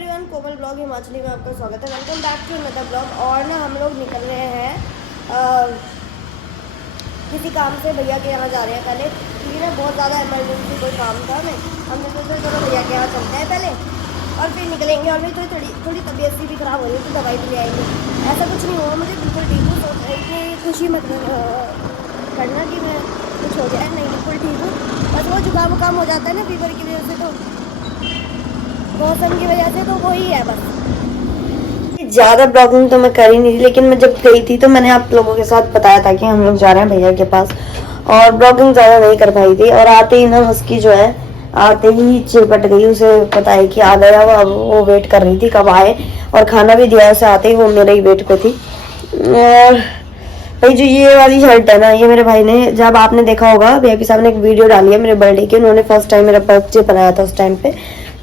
Everyone, कोमल blog Himachali में आपका स्वागत है। Welcome back to another blog. और ना हम लोग निकल रहे हैं किसी काम से भैया के यहाँ जा रहे हैं पहले, क्योंकि ना बहुत ज़्यादा इमरजेंसी कोई काम था। हमने सोचा चलो भैया के यहाँ चलते हैं पहले और फिर निकलेंगे। और मेरी थोड़ी तबीयत सी भी ख़राब हो रही है तो दवाई भी ले आएंगे। ऐसा कुछ नहीं हुआ, मुझे बिल्कुल ठीक हूँ। तो इतनी खुशी मत करना कि मैं कुछ हो जाए, नहीं बिल्कुल ठीक हूँ। बस वो जुकाम वुकाम हो जाता है ना फीवर की वजह से, तो मौसम की वजह से, तो वही है बस। ज़्यादा ब्लॉगिंग तो मैं कर ही नहीं थी, लेकिन मैं जब गई थी तो मैंने आप लोगों के साथ बताया था कि हम लोग जा रहे हैं भैया के पास, और ब्लॉगिंग ज़्यादा नहीं कर पाई थी। और आते ही ना उसकी जो है आते ही चिपट गई। उसे पता है कि आ गया वो, अब वो वेट कर रही थी कब आए, और खाना भी दिया उसे आते ही, वो मेरे ही वेट पे थी। और भाई जो ये वाली शर्ट है ना, ये मेरे भाई ने, जब आपने देखा होगा वीआईपी साहब ने एक वीडियो डाली है मेरे बर्थडे की, उन्होंने फर्स्ट टाइम मेरा बर्थडे बनाया था उस टाइम पे।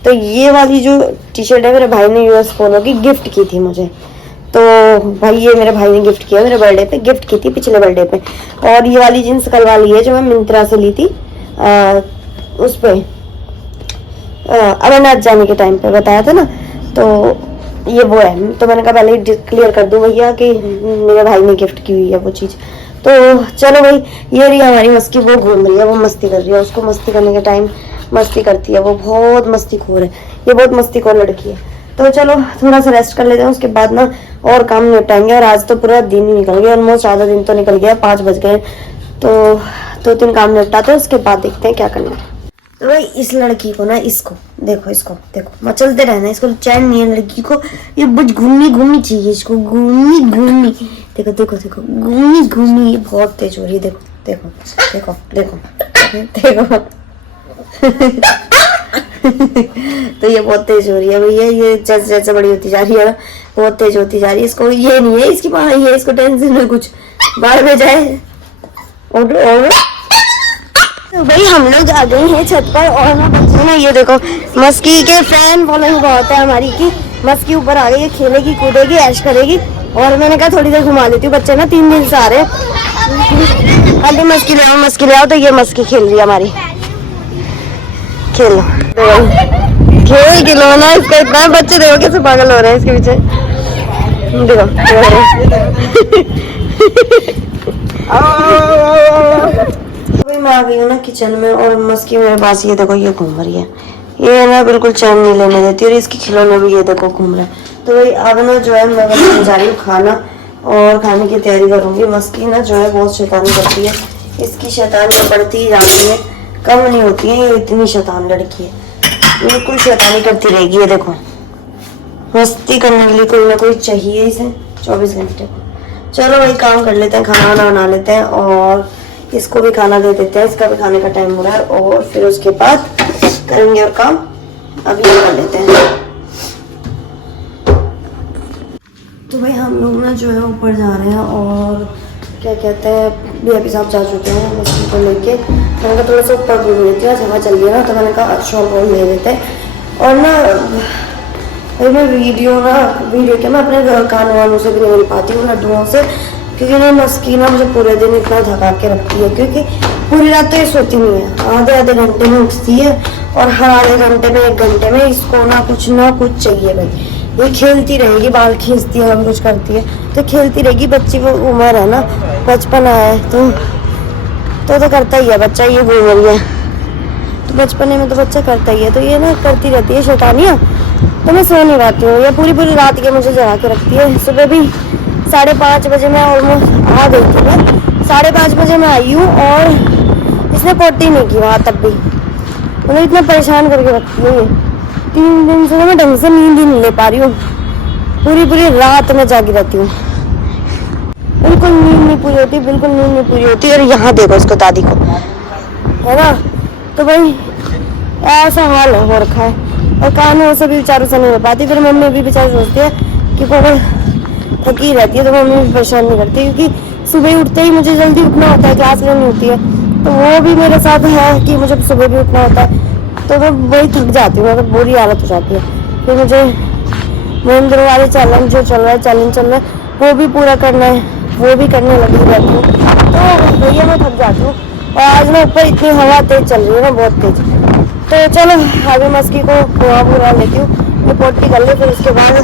तो ये वाली जो टी शर्ट है मेरे भाई ने यूएस फोनो की गिफ्ट की थी मुझे। तो भाई ये मेरे भाई ने गिफ्ट किया मेरे बर्थडे पे, गिफ्ट की थी पिछले बर्थडे पे। और ये वाली जींस कल वाली है जो मैं मिंत्रा से ली थी उस पे अमरनाथ जाने के टाइम पे बताया था ना, तो ये वो है। तो मैंने कहा पहले ही क्लियर कर दूं भैया कि मेरे भाई ने गिफ्ट की हुई है वो चीज़। तो चलो भाई, ये रही हमारी मस्की, वो घूम रही है, वो मस्ती कर रही है। उसको मस्ती करने के टाइम मस्ती करती है, वो बहुत मस्तीखोर है, ये बहुत मस्तीखोर लड़की है। तो चलो थोड़ा सा रेस्ट कर लेते हैं, उसके बाद ना और काम निपटाएंगे। और आज तो पूरा दिन ही निकल गया, ऑलमोस्ट आधा दिन तो निकल गया, 5 बज गए। तो 2-3 काम निपटाते हैं, उसके बाद देखते हैं क्या करना है। तो भाई इस लड़की को ना, इसको देखो मचलते रहना, इसको चैन नहीं है लड़की को। ये बस घूमनी चाहिए इसको, घूमनी। देखो घूमनी, ये बहुत तेज हो रही है। देखो तो ये बहुत तेज हो रही है भैया, ये जैसे बड़ी होती जा रही है ना, बहुत तेज होती जा रही है। इसको ये नहीं है इसकी माँ, ये इसको टेंशन है कुछ बाहर में जाए। और तो भाई हम लोग आ गए हैं छत पर, और ना बच्चे ना, ये देखो मस्की के फैन फॉलोइंग बहुत है हमारी की। मस्की ऊपर आ गई है, खेलेगी कूदेगी ऐश करेगी। और मैंने कहा थोड़ी देर घुमा लेती हूँ, बच्चे ना 3 दिन से आ रहे हैं। अभी मस्की ले आओ, तो ये मस्की खेल रही है हमारी। खेलो खेल खिलौना इसका इतना है, बच्चे देखो कैसे पागल हो रहे हैं इसके पीछे। देखो मैं आ गई हूँ ना किचन में, और मस्की मेरे पास, ये देखो ये घूम रही है, ये ना बिल्कुल चैन नहीं लेने देती। और इसकी खिलौने भी ये देखो घूम रहे हैं। तो भाई अब ना जो है मैं बनाने जा रही हूँ खाना, और खाने की तैयारी करूँगी। मस्की ना जो है बहुत शैतानी करती है, इसकी शैतानी बढ़ती ही जाती है, कम नहीं होती है। ये इतनी शैतान लड़की है, बिल्कुल शैतानी करती रहेगी। ये देखो मस्ती करने के लिए कोई ना कोई चाहिए इसे 24 घंटे। चलो भाई काम कर लेते हैं, खाना वाना बना लेते हैं, और इसको भी खाना दे देते हैं, इसका भी खाने का टाइम हो रहा है। और फिर उसके बाद करेंगे और काम अभी कर लेते हैं। तो भाई हम लोग ना जो है ऊपर जा रहे हैं, और क्या कहते हैं वीआईपी साहब जा चुके हैं मछली को लेके। मैंने कहा थोड़ा सा ऊपर घूम लेती है, हवा चल रही है ना, तो मैंने कहा शॉल वॉल ले लेते हैं। और ना भाई मैं वीडियो के मैं अपने कान वालों से भी नहीं मिल पाती हूँ, लड्डुओं से, क्योंकि ना मस्की ना मुझे पूरे दिन इतना थका के रखती है। क्योंकि पूरी रात तो ये सोती नहीं है, आधे घंटे में उठती है, और हर आधे घंटे में 1 घंटे में इसको ना कुछ चाहिए भाई। ये खेलती रहेगी, बाल खींचती है, कुछ करती है, तो खेलती रहेगी। बच्ची वो उम्र है ना, बचपन है, तो करता ही है बच्चा, ये घूम रही है तो बचपने में तो बच्चा करता ही है। तो ये ना करती रहती है शैतानियाँ, तो मैं सो नहीं पाती हूँ। ये पूरी रात के मुझे जगा के रखती है। सुबह भी 5:30 बजे मैं ऑलमोस्ट आ गई थी, मैं 5:30 बजे मैं आई हूँ, और इसने पोटी नहीं की वहाँ तब भी। मतलब इतना परेशान करके रखती है ये। 3 दिन से मैं ढंग से नींद ही नहीं ले पा रही हूँ, पूरी रात में जागी रहती हूँ, बिल्कुल नींद नहीं पूरी होती। और यहाँ देखो इसको, दादी को है ना, तो भाई ऐसा हाल हो रखा है। और कानों से भी बेचारों से नहीं हो पाती। फिर मम्मी भी बेचारी सोचती है कि पापा थकी रहती है, तो मम्मी भी परेशान नहीं करती, क्योंकि सुबह उठते ही मुझे जल्दी उठना होता है, क्लास लेनी होती है। तो वो भी मेरे साथ है कि मुझे सुबह भी उठना होता है, तो मैं वही थक जाती हूँ, मतलब बुरी हालत हो जाती है। फिर मुझे महेंद्र वाले चैलेंज जो चल रहा है वो भी पूरा करना है, वो भी करने लगी रहती हूँ, तो भैया मैं थक जाती हूँ। और आज ना ऊपर इतनी हवा तेज चल रही है ना, बहुत तेज। तो चलो आगे मस्की को पूरा लेती हूँ, ये पोटी कर ले, फिर उसके बाद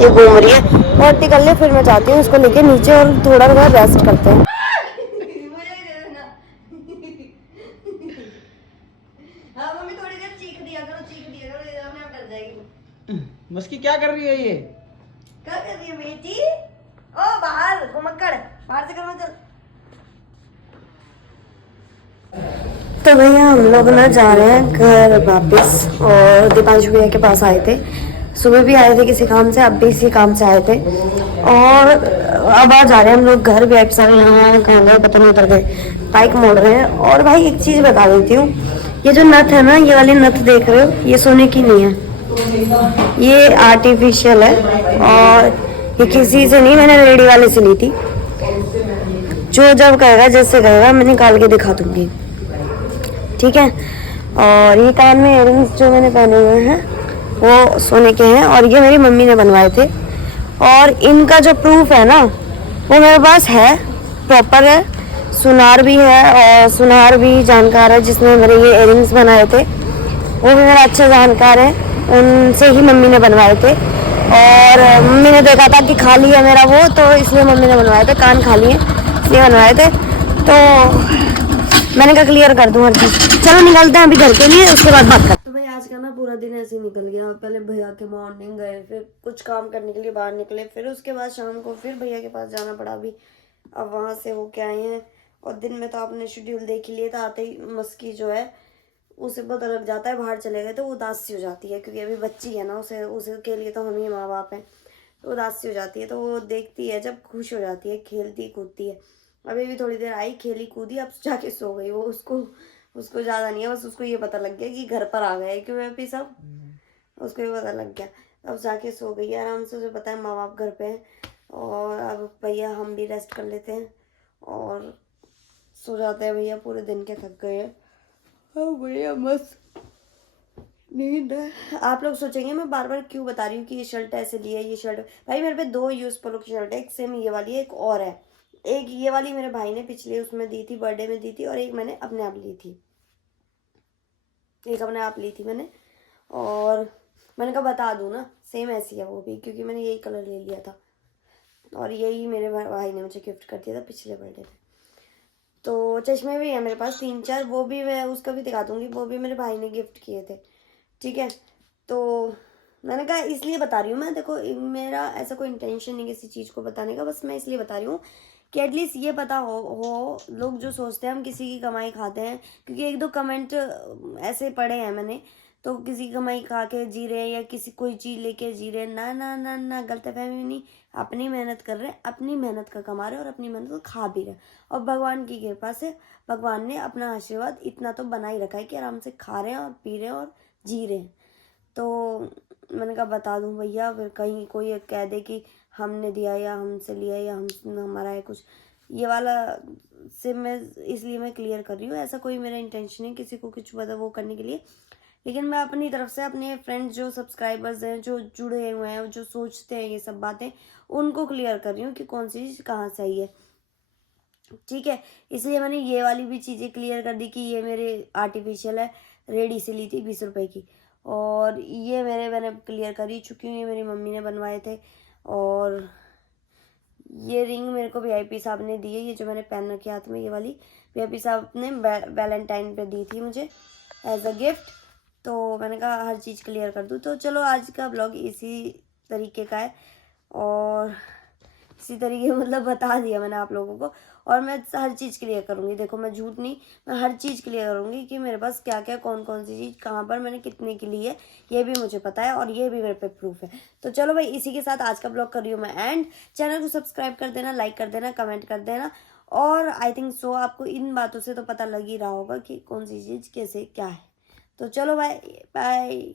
ये घूम रही है, पोटी कर ले, फिर मैं जाती हूँ उसको लेके नीचे और थोड़ा थोड़ा रेस्ट करते हैं। हाँ मम्मी थोड़ी देर चीख दिया करो, अपने आप कर जाएगी। मस्की क्या कर रही है ये? क्या कर रही है बेटी? ओ बाहर घुमक्कड़, बाहर से करो चल। तो भैया हम लोग ना जा रहे हैं घर वापस, और दीपांशु भैया के पास आए थे, सुबह भी आए थे किसी काम से, अब भी इसी काम से आए थे, और अब आ जा रहे हैं हम लोग घर। भी सारे यहाँ कहाँ गए पता नहीं, उतर गए, बाइक मोड़ रहे हैं। और भाई एक चीज बता देती हूँ, ये जो नथ है ना, ये वाली नथ देख रहे हो, ये सोने की नहीं है, ये आर्टिफिशियल है, और ये किसी से नहीं, मैंने रेडी वाले से ली थी। जो जब कहेगा जैसे कहेगा मैं निकाल के दिखा दूंगी, ठीक है। और ये कान में इयररिंग्स जो मैंने पहने हुए हैं वो सोने के हैं, और ये मेरी मम्मी ने बनवाए थे, और इनका जो प्रूफ है ना वो मेरे पास है, प्रॉपर है, सुनार भी है, और सुनार भी जानकार है जिसने मेरे ये इयररिंग्स बनाए थे, वो भी मेरा अच्छा जानकार है, उनसे ही मम्मी ने बनवाए थे। और मम्मी ने देखा था कि खाली है मेरा वो, तो इसलिए मम्मी ने बनवाए थे, कान खाली है इसलिए बनवाए थे, तो मैंने कहा क्लियर कर दूं हर चीज। चलो निकलते हैं अभी घर के लिए, उसके बाद बात करते हैं। तो भाई आज का ना पूरा दिन ऐसे निकल गया, पहले भैया के मॉर्निंग गए, फिर कुछ काम करने के लिए बाहर निकले, फिर उसके बाद शाम को फिर भैया के पास जाना पड़ा अभी, अब वहां से होके आए हैं। और दिन में तो आपने शेड्यूल देख ही लिया था, आते ही मस्की जो है उसे पता लग जाता है बाहर चले गए तो उदासी हो जाती है, क्योंकि अभी बच्ची है ना, उसे उसे के लिए तो हम ही माँ बाप हैं, तो उदासी हो जाती है, तो वो देखती है जब खुश हो जाती है, खेलती कूदती है। अभी भी थोड़ी देर आई, खेली कूदी, अब जाके सो गई वो। उसको उसको ज़्यादा नहीं है, बस उसको ये पता लग गया कि घर पर आ गए क्यों है सब, उसको ये पता लग गया, अब जाके सो गई आराम से। उसे पता है माँ बाप घर पे हैं, और अब भैया हम भी रेस्ट कर लेते हैं और सो जाते हैं। भैया पूरे दिन के थक गए हैं, हाँ भैया मस्त नींद है। आप लोग सोचेंगे मैं बार बार क्यों बता रही हूँ कि ये शर्ट ऐसे ली है, ये शर्ट, भाई मेरे पे 2 यूज पलो की शर्ट है, एक सेम ये वाली है, एक और है, एक ये वाली मेरे भाई ने पिछले उसमें दी थी, बर्थडे में दी थी, और एक मैंने अपने आप ली थी, एक अपने आप ली थी मैंने, और मैंने कहा बता दूँ ना, सेम ऐसी है वो भी, क्योंकि मैंने यही कलर ले लिया था, और यही मेरे भाई ने मुझे गिफ्ट कर दिया था पिछले बर्थडे पे। तो चश्मे भी है मेरे पास 3-4, वो भी मैं उसका भी दिखा दूँगी, वो भी मेरे भाई ने गिफ्ट किए थे, ठीक है। तो मैंने कहा इसलिए बता रही हूँ मैं, देखो मेरा ऐसा कोई इंटेंशन नहीं किसी चीज़ को बताने का, बस मैं इसलिए बता रही हूँ कि एटलीस्ट ये पता हो लोग जो सोचते हैं हम किसी की कमाई खाते हैं, क्योंकि 1-2 कमेंट ऐसे पढ़े हैं मैंने, तो किसी की कमाई खा के जी रहे हैं या किसी कोई चीज़ लेके जी रहे हैं, ना ना ना ना, गलतफहमी नहीं, अपनी मेहनत कर रहे हैं, अपनी मेहनत का कमा रहे हैं, और अपनी मेहनत को खा भी रहे हैं, और भगवान की कृपा से भगवान ने अपना आशीर्वाद इतना तो बना ही रखा है कि आराम से खा रहे हैं और पी रहे हैं और जी रहे हैं। तो मैंने कहा बता दूं भैया, फिर कहीं कोई कह दे कि हमने दिया या हमसे लिया या हम हमारा है कुछ, ये वाला से मैं इसलिए मैं क्लियर कर रही हूँ, ऐसा कोई मेरा इंटेंशन है किसी को कुछ मतलब वो करने के लिए, लेकिन मैं अपनी तरफ से अपने फ्रेंड्स जो सब्सक्राइबर्स हैं, जो जुड़े हुए हैं, जो सोचते हैं ये सब बातें, उनको क्लियर कर रही हूँ कि कौन सी चीज़ कहाँ सही है, ठीक है। इसलिए मैंने ये वाली भी चीज़ें क्लियर कर दी कि ये मेरे आर्टिफिशियल है, रेडी से ली थी 20 रुपए की, और ये मैंने क्लियर कर ही चुकी हूँ, ये मेरी मम्मी ने बनवाए थे। और ये रिंग मेरे को वीआईपी साहब ने दी है, ये जो मैंने पहन रखी हाथ में, ये वाली वीआईपी साहब ने वैलेंटाइन पे दी थी मुझे एज अ गिफ्ट, तो मैंने कहा हर चीज़ क्लियर कर दूँ। तो चलो आज का ब्लॉग इसी तरीके का है, और इसी तरीके मतलब बता दिया मैंने आप लोगों को, और मैं हर चीज़ क्लियर करूँगी, देखो मैं झूठ नहीं, मैं हर चीज़ क्लियर करूँगी कि मेरे पास क्या क्या कौन कौन सी चीज़ कहाँ पर मैंने कितने की ली है, ये भी मुझे पता है, और ये भी मेरे पे प्रूफ है। तो चलो भाई इसी के साथ आज का ब्लॉग कर रही हूँ मैं एंड, चैनल को सब्सक्राइब कर देना, लाइक कर देना, कमेंट कर देना, और आई थिंक सो आपको इन बातों से तो पता लग ही रहा होगा कि कौन सी चीज़ कैसे क्या है। तो चलो भाई बाय।